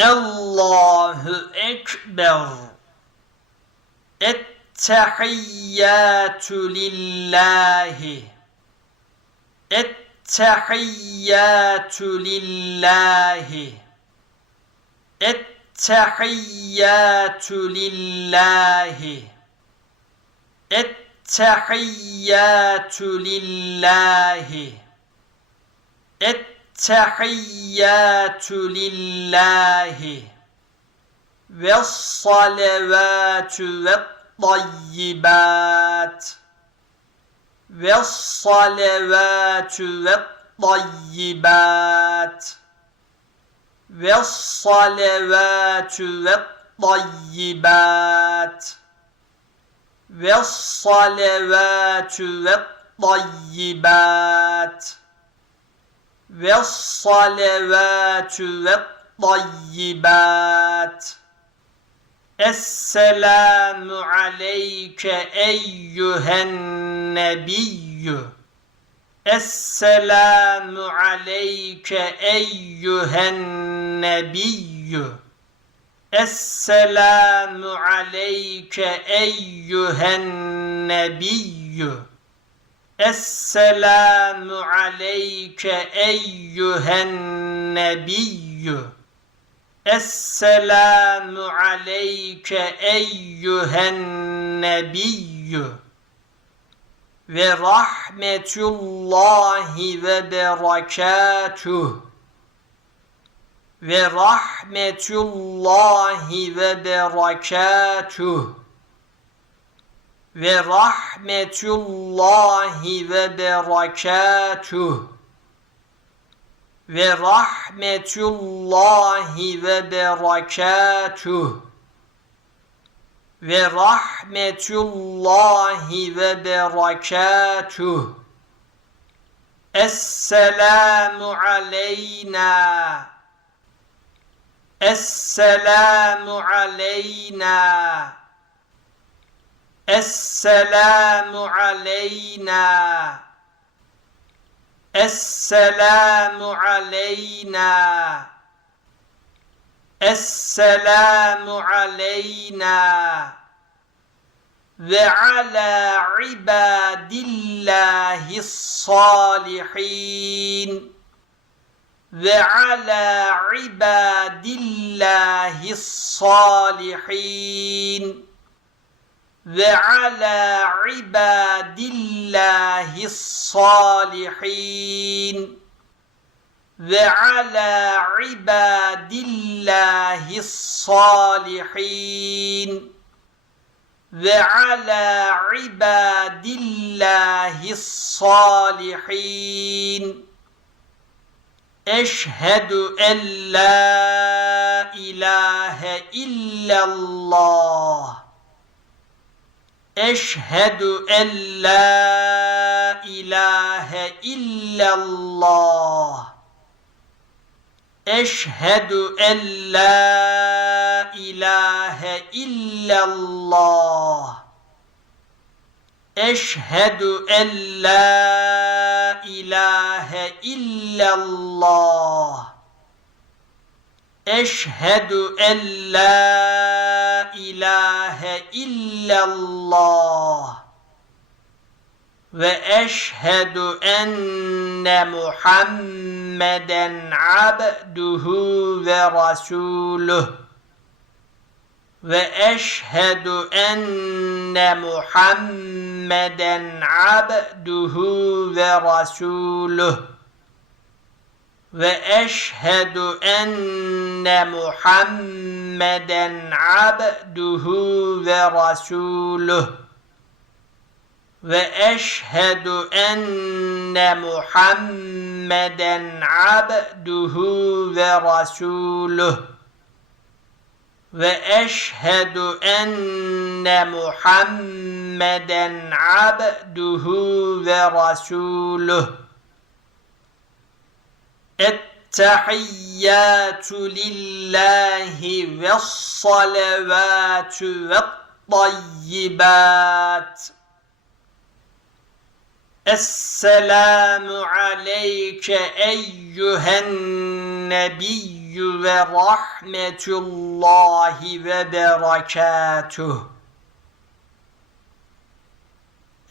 Allahu Ekber. Ettehiyyatü lillahi. Ettehiyyatü lillahi. Ettehiyyatü lillahi. Ettehiyyatü lillahi. Ettehiyyatü lillahi. Ve salavatü ve tayyibat. Ve salavatü ve tayyibat. Ve salavatü ve tayyibat. Ve salavatü ve tayyibat. Ve salavatü ve tayyibat. Esselamu aleyke eyyühen nebiyyü. Esselamu aleyke eyyühen nebiyyü. Esselamu aleyke eyyühen nebiyyü. Esselamu aleyke eyyühen nebiyyü. Esselamu aleyke eyyühen nebiyyü. Ve rahmetullahi ve berekatuh. Ve rahmetullahi ve berekatuh. Ve rahmetullahi ve berekatuh. Ve rahmetullahi ve berekatuh. Ve rahmetullahi ve berekatuh. Esselamu aleyna. Esselamu aleyna. السلام علينا. السلام علينا. السلام علينا. وعلى عباد الله الصالحين. وعلى عباد الله الصالحين. وعلى عباد الله الصالحين. وعلى عباد الله الصالحين. وعلى عباد الله الصالحين. أشهد أن لا إله إلا الله. Eşhedü en la ilahe illallah. Eşhedü en la ilahe illallah. Eşhedü en la ilahe illallah. Eşhedü en la إله إلا الله وأشهد أن محمدا عبده ورسوله وأشهد أن محمدا عبده ورسوله وأشهد أن محمدا عبده ورسوله. وأشهد أن محمدا عبده ورسوله. وأشهد أن محمدا عبده ورسوله. Ettehiyyatü lillahi ve salavatü ve tayyibat. Esselamu aleyke eyyühen nebiyyü ve rahmetullahi ve berekatuhu.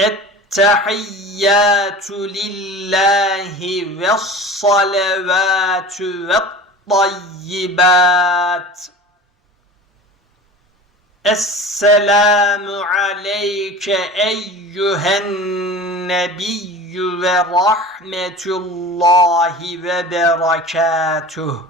Ettehiyyatü lillahi ve salavatü ve tayyibat. Esselamu aleyke eyyühen nebiyyü ve rahmetullahi ve berekatuhu.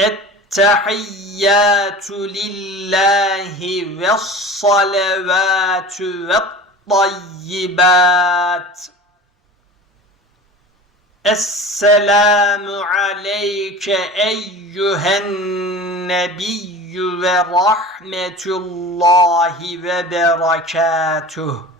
Ettehiyyatü lillahi ve salavatü ve tayyibat. Esselamu aleyke eyyühen nebiyyü ve rahmetullahi ve berekatuhu.